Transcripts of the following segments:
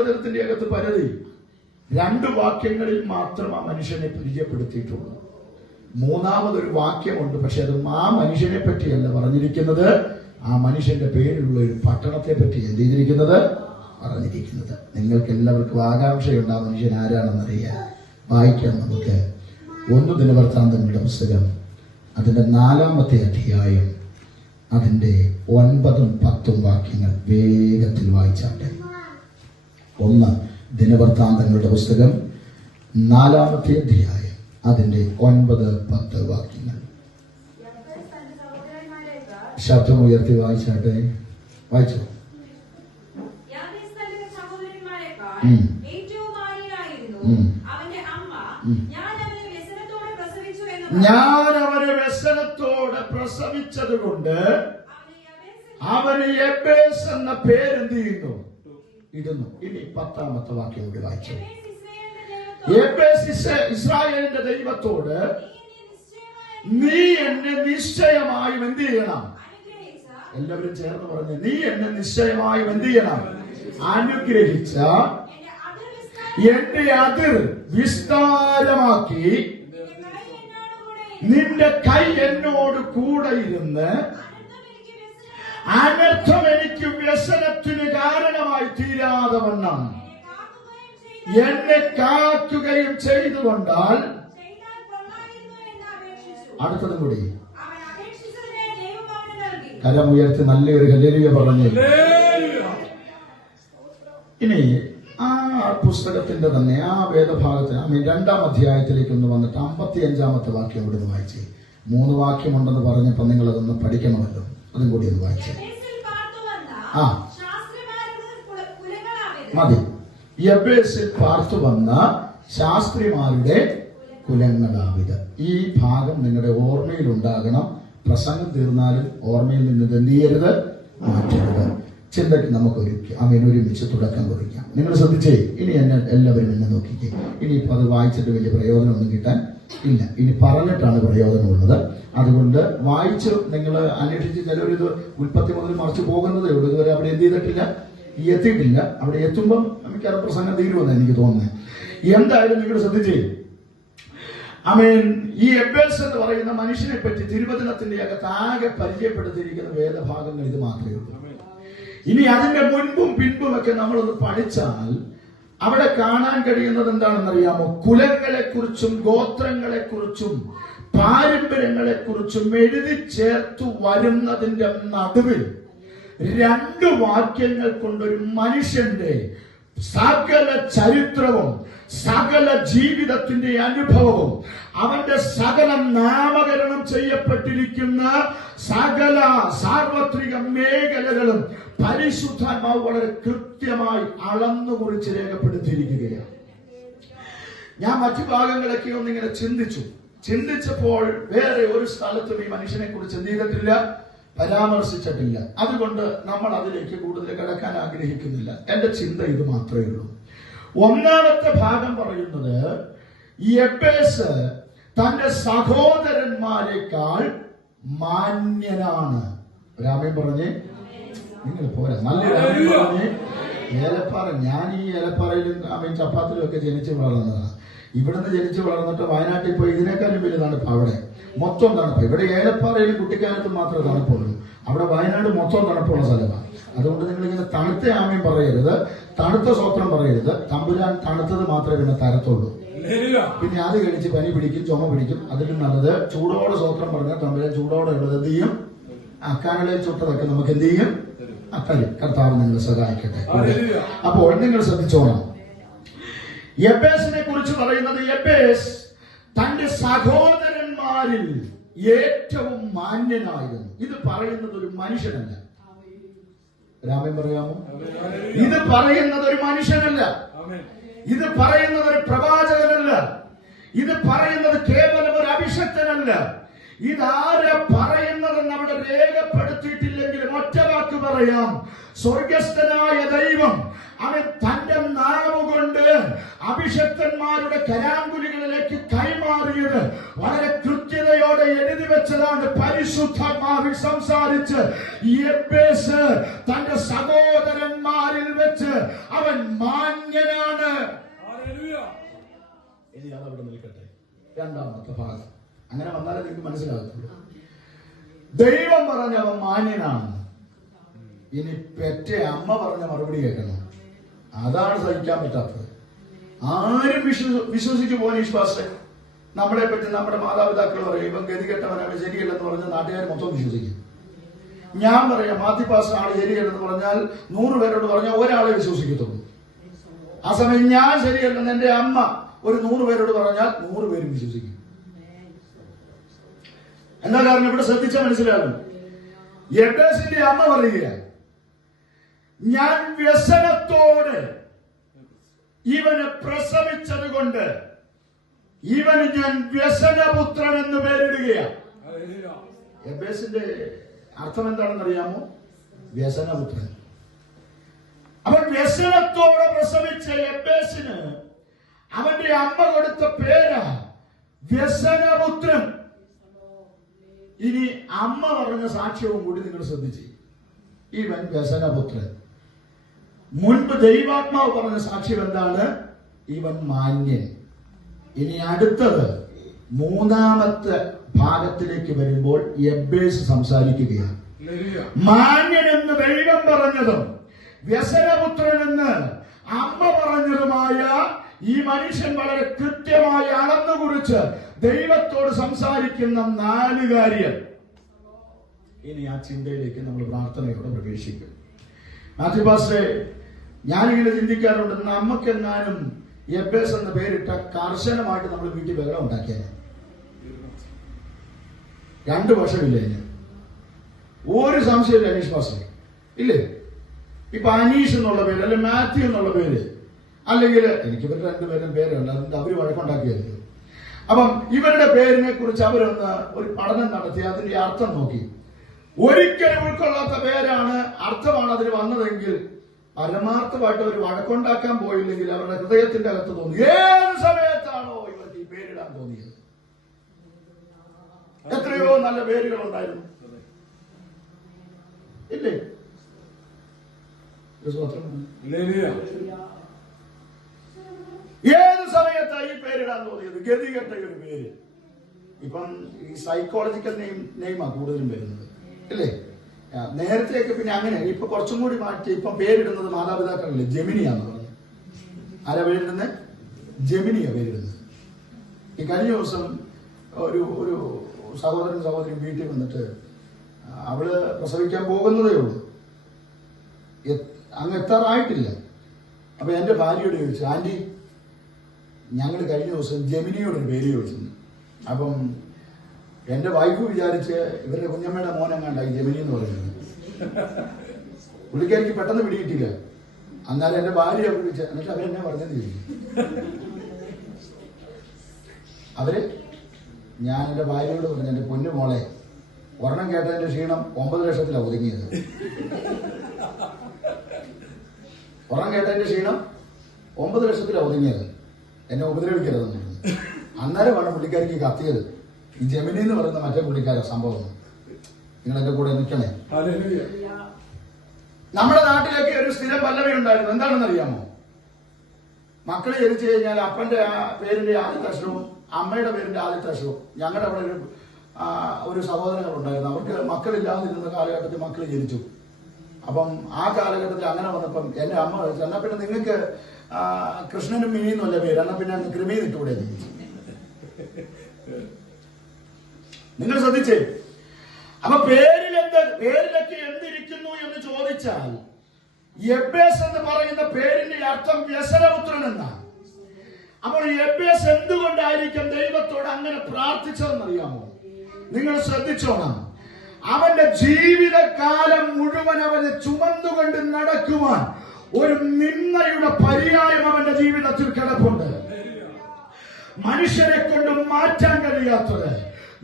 ദൈവവചനത്തിന്റെ അകത്ത് പരതി 2 വാക്യങ്ങളിൽ മാത്രം ആ മനുഷ്യനെ പരിചയപ്പെടുത്തിയിട്ടുള്ളൂ. 3-ാമതൊരു വാക്യമുണ്ട്. പക്ഷെ അത് ആ മനുഷ്യനെ പറ്റിയല്ല പറഞ്ഞിരിക്കുന്നത്. ആ മനുഷ്യന്റെ പേരിലുള്ള ഒരു പട്ടണത്തെ പറ്റി എന്ത് ചെയ്തിരിക്കുന്നത് പറഞ്ഞിരിക്കുന്നത്. നിങ്ങൾക്ക് എല്ലാവർക്കും ആകാംക്ഷയുണ്ട് ആ മനുഷ്യൻ ആരാണെന്നറിയാൻ. വായിക്കാം നമുക്ക്. 1 ദിനവൃത്താന്തങ്ങളുടെ പുസ്തകം അതിന്റെ 4-ാമത്തെ അധ്യായം അതിന്റെ 9-10 വാക്യങ്ങൾ വേഗത്തിൽ വായിച്ചാട്ടെ. 1 ദിനവൃത്താന്തങ്ങളുടെ പുസ്തകം 4-ാമത്തെ അധ്യായം അതിന്റെ 9-10 വാക്യങ്ങൾ. ശബ്ദം ഉയർത്തി വായിച്ചാട്ടെ. വായിച്ചു. ഞാൻ അവനെ വ്യസനത്തോടെ പ്രസവിച്ചത് കൊണ്ട് അവന് യബേസ് എന്ന പേരെന്ത് ചെയ്യുന്നു ഇടുന്നു. ഇനി 10-ാമത്തെ വാക്യം കൂടി വായിച്ചു. യബേസ് ഇസ്രായേലിന്റെ ദൈവത്തോട് നീ എന്നെ നിശ്ചയമായും എന്ത് ചെയ്യണം. എല്ലാവരും ചേർന്ന് പറഞ്ഞു. നീ എന്നെ നിശ്ചയമായും എന്ത് ചെയ്യണം. അനുഗ്രഹിച്ച എന്റെ അതിർ വിസ്താരമാക്കി നിന്റെ കൈ എന്നോട് കൂടെ ഇരുന്ന് അനർത്ഥം എനിക്ക് വ്യസനത്തിന് കാരണമായി തീരാതെ വണ്ണം എന്നെ കാക്കുകയും ചെയ്തുകൊണ്ടാൽ. അടുത്തതും കൂടി കരമുയർത്തി നല്ലൊരു ഹല്ലേലൂയ പറഞ്ഞു. ഇനി ആ പുസ്തകത്തിന്റെ തന്നെ ആ വേദഭാഗത്തിന് 2-ാം അധ്യായത്തിലേക്ക് ഒന്ന് വന്നിട്ട് 55-ാമത്തെ വാക്യം ഇവിടെ നിന്ന് വായിച്ചേ. 3 വാക്യമുണ്ടെന്ന് പറഞ്ഞപ്പോ നിങ്ങൾ അതൊന്ന് പഠിക്കണമല്ലോ. അതും കൂടി ഒന്ന് വായിച്ചേ. മതി. യബേസിൽ പാർത്തു വന്ന ശാസ്ത്രിമാരുടെ കുലങ്ങളാവിത്. ഈ ഭാഗം നിങ്ങളുടെ ഓർമ്മയിൽ ഉണ്ടാകണം. പ്രസംഗം തീർന്നാലും ഓർമ്മയിൽ നിന്ന് എന്ത് ചെയ്യരുത്, മാറ്റരുത്. ചിന്തയ്ക്ക് നമുക്കൊരു ഒരുമിച്ച് തുടക്കം കുറിക്കാം. നിങ്ങൾ ശ്രദ്ധിച്ചേ. ഇനി എല്ലാവരും എന്നെ നോക്കിക്കേ. ഇനിയിപ്പോൾ അത് വായിച്ചിട്ട് വലിയ പ്രയോജനമൊന്നും കിട്ടാൻ ഇല്ല. ഇനി പറഞ്ഞിട്ടാണ് പ്രയോജനമുള്ളത്. അതുകൊണ്ട് വായിച്ച് നിങ്ങൾ അന്വേഷിച്ച് ചിലവരിത് ഉൽപ്പത്തി മുതൽ മറിച്ച് പോകുന്നതേ ഉള്ളൂ. ഇതുവരെ അവിടെ എന്ത് ചെയ്തിട്ടില്ല, എത്തിയിട്ടില്ല. അവിടെ എത്തുമ്പം എനിക്കത് പ്രസംഗം തീരുമെന്ന് എനിക്ക് തോന്നുന്നത്. എന്തായാലും നിങ്ങൾ ശ്രദ്ധിച്ചേ. ഈ യബേസ് എന്ന് പറയുന്ന മനുഷ്യനെ പറ്റി തിരുവചനത്തിന്റെ അകത്ത് ആകെ പരിചയപ്പെടുത്തിയിരിക്കുന്ന വേദഭാഗങ്ങൾ ഇത് മാത്രമേ ഉള്ളൂ. ഇനി അതിന്റെ മുൻപും പിൻപും ഒക്കെ നമ്മളൊന്ന് പഠിച്ചാൽ അവിടെ കാണാൻ കഴിയുന്നത് എന്താണെന്നറിയാമോ? കുലങ്ങളെക്കുറിച്ചും ഗോത്രങ്ങളെക്കുറിച്ചും പാരമ്പര്യങ്ങളെക്കുറിച്ചും എഴുതി ചേർത്തു വരുന്നതിന്റെ നടുവിൽ 2 വാക്യങ്ങൾ കൊണ്ടൊരു മനുഷ്യന്റെ സകല ചരിത്രവും സകല ജീവിതത്തിന്റെ അനുഭവവും അവന്റെ സകല നാമകരണം ചെയ്യപ്പെട്ടിരിക്കുന്ന സകല സാർവത്രിക മേഖലകളും പരിശുദ്ധാത്മാവ് വളരെ കൃത്യമായി അളന്നു കുറിച്ച് രേഖപ്പെടുത്തിയിരിക്കുകയാണ്. ഞാൻ മറ്റു ഭാഗങ്ങളൊക്കെ ഒന്നിങ്ങനെ ചിന്തിച്ചപ്പോൾ വേറെ ഒരു സ്ഥലത്തും ഈ മനുഷ്യനെ കുറിച്ച് എന്ത് ചെയ്തിട്ടില്ല, പരാമർശിച്ചിട്ടില്ല. അതുകൊണ്ട് നമ്മൾ അതിലേക്ക് കൂടുതൽ കിടക്കാൻ ആഗ്രഹിക്കുന്നില്ല. എന്റെ ചിന്ത ഇത് മാത്രമേ ഉള്ളൂ. 1-ാമത്തെ ഭാഗം പറയുന്നത് യബേസ് തന്റെ സഹോദരന്മാരെക്കാൾ മാന്യനാണ്. രാമൻ പറഞ്ഞേ, നിങ്ങൾ പോരാ, നല്ല രാമൻ പറഞ്ഞേ. ഏലപ്പാറ, ഞാൻ ഈ ഏലപ്പാറയിലും ചപ്പാത്തിലും ഒക്കെ ജനിച്ചു വളർന്നതാണ്. ഇവിടുന്ന് ജനിച്ചു വളർന്നിട്ട് വയനാട്ടിൽ പോയി ഇതിനേക്കാളും വലിയ തണുപ്പ്. അവിടെ മൊത്തം തണുപ്പ്. ഇവിടെ ഏലപ്പാറയിൽ കുട്ടിക്കാലത്ത് മാത്രമേ തണുപ്പുള്ളൂ. അവിടെ വയനാട് മൊത്തം തണുപ്പുള്ള സ്ഥലമാണ്. അതുകൊണ്ട് നിങ്ങൾ ഇങ്ങനെ തണുത്ത ആമയും പറയരുത്, തണുത്ത സ്വത്രം പറയരുത്. തമ്പുരാൻ തണുത്തത് മാത്രമേ പിന്നെ തരത്തുള്ളൂ. പിന്നെ അത് കഴിച്ച് പനി പിടിക്കും, ചുമ പിടിക്കും. അതിലും നല്ലത് ചൂടോടെ സ്വത്രം പറഞ്ഞാൽ തമ്പുരാൻ ചൂടോടെ ഉള്ളത് എന്ത് ചെയ്യും, അക്കാനലയിൽ ചുട്ടതൊക്കെ നമുക്ക് എന്ത് ചെയ്യും, അത്തരം. കർത്താവ് നിങ്ങളെ സഹായിക്കട്ടെ. അപ്പോൾ നിങ്ങൾ ശ്രദ്ധിച്ചോണം. യബേസിനെ കുറിച്ച് പറയുന്നത് യബേസ് തന്റെ സഹോദരന്മാരിൽ ഏറ്റവും മാന്യനായിരുന്നു. ഇത് പറയുന്നത് ഒരു മനുഷ്യനല്ല. രാമൻ പറയാമോ? ഇത് പറയുന്നത് ഒരു മനുഷ്യനല്ല. ഇത് പറയുന്നത് ഒരു പ്രവാചകനല്ല. ഇത് പറയുന്നത് കേവലം ഒരു അഭിഷക്തനല്ല. ഇതാരെ പറയുന്നതെന്ന് അവിടെ രേഖപ്പെടുത്തിയിട്ടില്ലെങ്കിലും ഒറ്റ വാക്ക് പറയാം. സ്വർഗസ്ഥനായ ദൈവം അവൻ തന്റെ നാവുകൊണ്ട് അഭിഷക്തന്മാരുടെ കരാങ്കുലികളിലേക്ക് കൈമാറിയത് വളരെ കൃത്യതയോടെ എഴുതി വെച്ചതാണ്. പരിശുദ്ധാത്മാവിൽ സംസാരിച്ച് യബേസ് തന്റെ സഹോദരന്മാരിൽ വെച്ച് അവൻ ഇനി അതവിടെ നിൽക്കട്ടെ. രണ്ടാമത്തെ ഭാഗം അങ്ങനെ വന്നാലേ നിങ്ങൾക്ക് മനസ്സിലാകത്തുള്ളൂ. ദൈവം പറഞ്ഞ അവൻ മാന്യനാണ്. ഇനി പെറ്റ അമ്മ പറഞ്ഞ മറുപടി കേൾക്കണം. അതാണ് സഹിക്കാൻ പറ്റാത്തത്. ആരും വിശ്വസിച്ചു പോകാൻ വിശ്വാസം. നമ്മളെ പറ്റി നമ്മുടെ മാതാപിതാക്കൾ പറയും ഇവൻ ഗതികെട്ടവനാണ്, ശരിയല്ലെന്ന് പറഞ്ഞാൽ നാട്ടുകാർ മൊത്തം വിശ്വസിക്കും. ഞാൻ പറയാം മാത്യു പാസ്റ്റർ ആണ് ശരിയല്ലെന്ന് പറഞ്ഞാൽ 100 പേരോട് പറഞ്ഞാൽ ഒരാളെ വിശ്വസിക്കത്തുള്ളൂ. ആ സമയം ഞാൻ ശരിയല്ലെന്ന് എന്റെ അമ്മ ഒരു 100 പേരോട് പറഞ്ഞാൽ 100 പേരും വിശ്വസിക്കും. എന്താ കാരണം? ഇവിടെ ശ്രദ്ധിച്ചാൽ മനസ്സിലാകും. യബ്ബേസിന്റെ അമ്മ പറയുക, ഞാൻ വ്യസനത്തോടെ ഇവനെ പ്രസവിച്ചത് കൊണ്ട് ഇവന് ഞാൻ വ്യസനപുത്രൻ എന്ന് പേരിടുകയാണ്. യബ്ബേസിന്റെ അർത്ഥം എന്താണെന്ന് അറിയാമോ? വ്യസനപുത്രൻ. അവൻ വ്യസനത്തോടെ പ്രസവിച്ച യബ്ബേസിന് അവന്റെ അമ്മ കൊടുത്ത പേരാ വ്യസനപുത്രൻ. ഇനി അമ്മ പറഞ്ഞ സാക്ഷ്യവും കൂടി നിങ്ങൾ ശ്രദ്ധിച്ചു. ഇവൻ വ്യസനപുത്രൻ. മുൻപ് ദൈവാത്മാവ് പറഞ്ഞ സാക്ഷ്യം എന്താണ്? ഇവൻ മാന്യൻ. ഇനി അടുത്തത് 3ാമത്തെ ഭാഗത്തിലേക്ക് വരുമ്പോൾ യബ്ബേസ് സംസാരിക്കുകയാണ്. മാന്യൻ എന്ന് ദൈവം പറഞ്ഞതും വ്യസനപുത്രൻ എന്ന് അമ്മ പറഞ്ഞതുമായ ഈ മനുഷ്യൻ വളരെ കൃത്യമായി അളന്നുകുറിച്ച് ദൈവത്തോട് സംസാരിക്കുന്ന 4 കാര്യം. ഇനി ആ ചിന്തയിലേക്ക് നമ്മൾ പ്രാർത്ഥനയോടെ പ്രവേശിക്കും. മാത്യു പാസ്റ്ററെ, ഞാനിങ്ങനെ ചിന്തിക്കാറുണ്ട്, നമുക്കെങ്ങാനും യബ്ബേസ് എന്ന പേരിട്ട കർശനമായിട്ട് നമ്മൾ വീട്ടിൽ ബഹളം ഉണ്ടാക്കിയാൽ 2 വർഷമില്ല. അതിന് ഒരു സംശയമില്ല. അനീഷ് പാസ്റ്ററെ ഇല്ലേ? ഇപ്പൊ അനീഷ് എന്നുള്ള പേര്, അല്ലെങ്കിൽ മാത്യു എന്നുള്ള പേര്, അല്ലെങ്കിൽ എനിക്ക് ഇവരുടെ 2 പേരും പേരുണ്ട്, അതുകൊണ്ട് അവര് വഴക്കുണ്ടാക്കിയായിരുന്നു. അപ്പം ഇവരുടെ പേരിനെ കുറിച്ച് അവരൊന്ന് ഒരു പഠനം നടത്തി അതിന്റെ അർത്ഥം നോക്കി. ഒരിക്കലും ഉൾക്കൊള്ളാത്ത പേരാണ്, അർത്ഥമാണ് അതിന് വന്നതെങ്കിൽ പരമാർത്ഥമായിട്ട് അവർ വഴക്കുണ്ടാക്കാൻ പോയില്ലെങ്കിൽ അവരുടെ ഹൃദയത്തിന്റെ അകത്ത് തോന്നി ഏത് സമയത്താണോ ഇവർക്ക് ഈ പേരിടാൻ തോന്നിയത്. എത്രയോ നല്ല പേരുകൾ ഉണ്ടായിരുന്നു ഇല്ലേ? ഏത് സമയത്താണ് ഈ പേരിടാൻ തോന്നിയത്? ഗതികെട്ട ഒരു പേര്. ഇപ്പം ഈ സൈക്കോളജിക്കൽ നെയിമാണ് കൂടുതലും വരുന്നത് അല്ലേ? നേരത്തെയൊക്കെ പിന്നെ അങ്ങനെ, ഇപ്പൊ കുറച്ചും കൂടി മാറ്റി ഇപ്പം പേരിടുന്നത് മാതാപിതാക്കളല്ലേ. ജെമിനിയാന്ന് പറഞ്ഞു. ആരാ പേരിടുന്നത്? ജെമിനിയാ പേരിടുന്നത്. ഈ കഴിഞ്ഞ ദിവസം ഒരു സഹോദരിയും വീട്ടിൽ വന്നിട്ട് അവള് പ്രസവിക്കാൻ പോകുന്നതേ ഉള്ളൂ, അങ്ങ് എത്താറായിട്ടില്ല. അപ്പൊ എന്റെ ഭാര്യയോട് ചോദിച്ചു, ആന്റി ഞങ്ങൾ കഴിഞ്ഞ ദിവസം ജെമിനിയോടൊരു പേര് ചോദിച്ചു. അപ്പം എന്റെ വൈഫ് വിചാരിച്ച് ഇവരുടെ കുഞ്ഞമ്മയുടെ മോനെങ്ങാണ്ടായി ജെമിനി എന്ന് പറയുന്നത്. പുള്ളിക്കാരിക്ക് പെട്ടെന്ന് പിടികിട്ടില്ല. അന്നാലും എന്റെ ഭാര്യ വിളിച്ച, എന്നിട്ട് അവരെന്നെ പറഞ്ഞത് അവര്, ഞാൻ എന്റെ ഭാര്യയോട് പറഞ്ഞു, എന്റെ പൊന്നു മോളെ, ഒരെണ്ണം കേട്ടതിന്റെ ക്ഷീണം 9 ലക്ഷത്തിലാണ് ഒതുങ്ങിയത്. ഒരെണ്ണം കേട്ടതിന്റെ ക്ഷീണം 9 ലക്ഷത്തിലാണ് ഒതുങ്ങിയത്. എന്നെ ഉപദ്രവിക്കരുതെന്ന് പറഞ്ഞു. അന്നേരമാണ് പുള്ളിക്കാരിക്ക് കത്തിയത്. ഈ ജെമിനി എന്ന് പറയുന്ന മറ്റേ പുള്ളിക്കാരെ സംഭവം. നിങ്ങൾ എന്റെ കൂടെ നിൽക്കണേ. നമ്മുടെ നാട്ടിലൊക്കെ ഒരു സ്ഥിരം പല്ലവി ഉണ്ടായിരുന്നു. എന്താണെന്ന് അറിയാമോ? മക്കളെ ജനിച്ചു കഴിഞ്ഞാൽ അപ്പന്റെ പേരിന്റെ ആദ്യത്തെ അക്ഷരവും അമ്മയുടെ പേരിന്റെ ആദ്യത്തെ അക്ഷരവും. ഞങ്ങളുടെ അവിടെ ഒരു സഹോദരങ്ങൾ ഉണ്ടായിരുന്നു. അവർക്ക് മക്കളില്ലാതിരുന്ന കാലഘട്ടത്തിൽ മക്കൾ ജനിച്ചു. അപ്പം ആ കാലഘട്ടത്തിൽ അങ്ങനെ വന്നപ്പം എന്റെ അമ്മ ചോദിച്ചു, എന്നാ പിന്നെ നിങ്ങൾക്ക് കൃഷ്ണനും മിനിന്നല്ല പേര്, എന്നാ പിന്നെ അങ്ങ് കൃമി നിൽക്കൂടെ? നിങ്ങൾ ശ്രദ്ധിച്ചേ. അപ്പൊ പേരിലൊക്കെ എന്തിരിക്കുന്നു എന്ന് ചോദിച്ചാൽ യബ്ബേസ് എന്ന് പറയുന്ന പേരിന്റെ അർത്ഥം വ്യസനപുത്രൻ എന്നാണ്. അപ്പോൾ യബ്ബേസ് എന്തുകൊണ്ടായിരിക്കും ദൈവത്തോട് അങ്ങനെ പ്രാർത്ഥിച്ചതെന്നറിയാമോ? നിങ്ങൾ ശ്രദ്ധിച്ചോണം. അവന്റെ ജീവിതകാലം മുഴുവൻ അവനെ ചുമന്നുകൊണ്ട് നടക്കുവാൻ ഒരു നിന്ദയുടെ പര്യായം അവന്റെ ജീവിതത്തിൽ കിടപ്പുണ്ട്. മനുഷ്യരെ കൊണ്ട് മാറ്റാൻ കഴിയാത്തത്,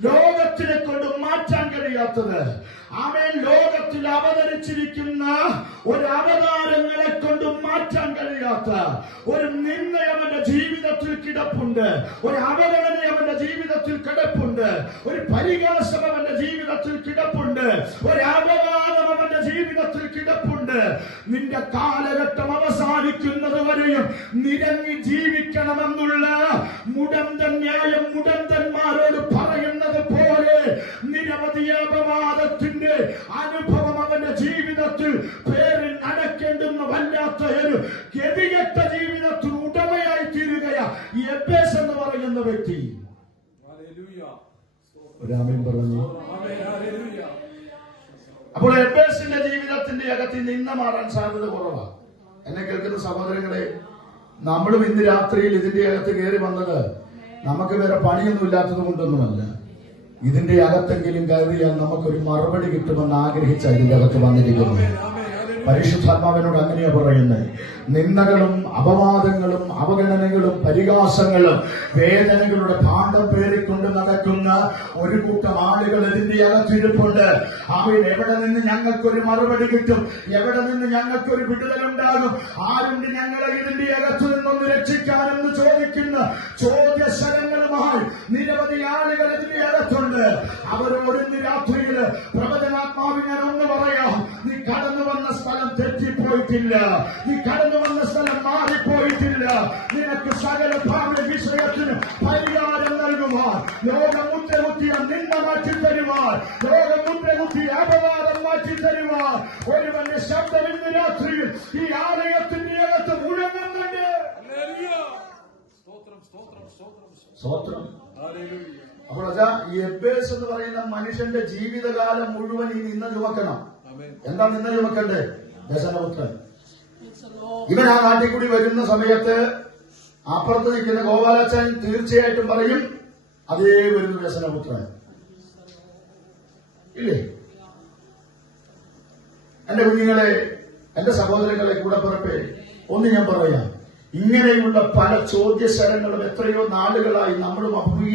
ലോകത്തിനെ കൊണ്ട് മാറ്റാൻ കഴിയാത്തത്, അവൻ ലോകത്തിൽ അവതരിച്ചിരിക്കുന്ന ഒരു അവതാരങ്ങളെ കൊണ്ട് മാറ്റാൻ കഴിയാത്ത ഒരു നിന്ദ അവന്റെ ജീവിതത്തിൽ കിടപ്പുണ്ട്, ഒരു അവഗണന അവന്റെ ജീവിതത്തിൽ കിടപ്പുണ്ട്, ഒരു പരിഹാസം അവന്റെ ജീവിതത്തിൽ കിടപ്പുണ്ട്, ഒരു അപവാദം അവന്റെ ജീവിതത്തിൽ കിടപ്പുണ്ട്. നിന്റെ കാലഘട്ടം അവസാനിക്കുന്നത് വരെയും നിരങ്ങി ജീവിക്കണമെന്നുള്ള മുടന്തൻ ന്യായം മുടന്തന്മാരോട് പറയുന്നത് പോലെ നിരവധി അപവാദത്തിന്റെ അനുഭവം അവന്റെ ജീവിതത്തിൽ പേരിൽ നടക്കേണ്ടുന്ന വല്ലാത്ത ഒരു ഗതികെട്ട ജീവിതത്തിന് ഉടമയായി തീരുകയാ യബ്ബേസ് എന്ന് പറയുന്ന വ്യക്തി. രാമൻ പറഞ്ഞു. അപ്പോൾ യബ്ബേസിന്റെ ജീവിതത്തിന്റെ അകത്ത് നിന്ന മാറാൻ സാധ്യത കുറവാണ്. എന്നെ കേൾക്കുന്ന സഹോദരങ്ങളെ, നമ്മളും ഇന്ന് രാത്രിയിൽ ഇതിന്റെ അകത്ത് കയറി വന്നത് നമുക്ക് വേറെ പണിയൊന്നും ഇല്ലാത്തത് കൊണ്ടൊന്നുമല്ല. ഇതിന്റെ അകത്തെങ്കിലും കയറിയാൽ നമുക്കൊരു മറുപടി കിട്ടുമെന്ന് ആഗ്രഹിച്ച ഇതിന്റെ അകത്ത് വന്നിരിക്കുന്നു. പരിശുദ്ധാത്മാവിനോട് അങ്ങനെയാ പറയുന്നത്. നിന്ദകളും അപവാദങ്ങളും അവഗണനകളും പരിഹാസങ്ങളും വേദനകളുടെ ഭാണ്ഡം പേറിക്കൊണ്ട് നടക്കുന്ന ഒരു കൂട്ടം ആളുകൾ ഇതിന്റെ അകത്തിരിപ്പുണ്ട്. അവൻ എവിടെ നിന്ന് ഞങ്ങൾക്കൊരു മറുപടി കിട്ടും, എവിടെ നിന്ന് ഞങ്ങൾക്കൊരു വിടുതലുണ്ടാകും, ആരുണ്ട് ഞങ്ങളെ ഇതിന്റെ അകത്തു നിന്നൊന്ന് രക്ഷിക്കാനെന്ന് ചോദിക്കുന്ന ചോദ്യശരങ്ങളുമായി നിരവധി ആളുകൾ ഇതിന്റെ അകത്തുണ്ട്. അവരോട് ഇന്ന് രാത്രിയിൽ പ്രവചനാത്മാവിൽ ഞാൻ ഒന്ന് പറയാം, നീ കടന്നു വന്ന സ്ഥലം തെറ്റിപ്പോയിട്ടില്ല, നീ കടന്നു വന്ന സ്ഥലം മാറിപ്പോയിട്ടില്ല. നിനക്ക് സകല ഭാവി വിഷയത്തിന് പരിഹാരം നൽകുവാൻ, ലോകമുദ്രകുത്തിയ നിന്ന മാറ്റി തരുവാൻ, ലോകമുദ്രകുത്തിയ അപവാദം മാറ്റി തരുവാൻ ഒരുവന്റെ ശബ്ദം ഇന്ന് രാത്രിയിൽ ഈ ആലയത്തിന്റെ അകത്ത് മുഴങ്ങുന്നുണ്ട്. സ്തോത്രം. അപ്പോൾ അതാ യബ്ബേസ് എന്ന് പറയുന്ന മനുഷ്യന്റെ ജീവിതകാലം മുഴുവൻ ഈ നിന്ന ചുമക്കണം. എന്താ നിന്ന ചുമക്കണ്ടേ? വ്യസനപുത്രൻ. ഇവൻ ആ നാട്ടിൽ കൂടി വരുന്ന സമയത്ത് അപ്പുറത്ത് നിൽക്കുന്ന ഗോപാലച്ചൻ തീർച്ചയായിട്ടും പറയും, അതേ വരുന്ന വ്യസനപുത്രൻ ഇല്ലേ? എന്റെ കുഞ്ഞുങ്ങളെ, എന്റെ സഹോദരങ്ങളെ, കൂടപ്പിറപ്പേ, ഒന്ന് ഞാൻ പറയാം, ഇങ്ങനെയുള്ള പല ചോദ്യശരങ്ങളും എത്രയോ നാളുകളായി നമ്മളും അഭിമുഖീകരിക്കുന്നു.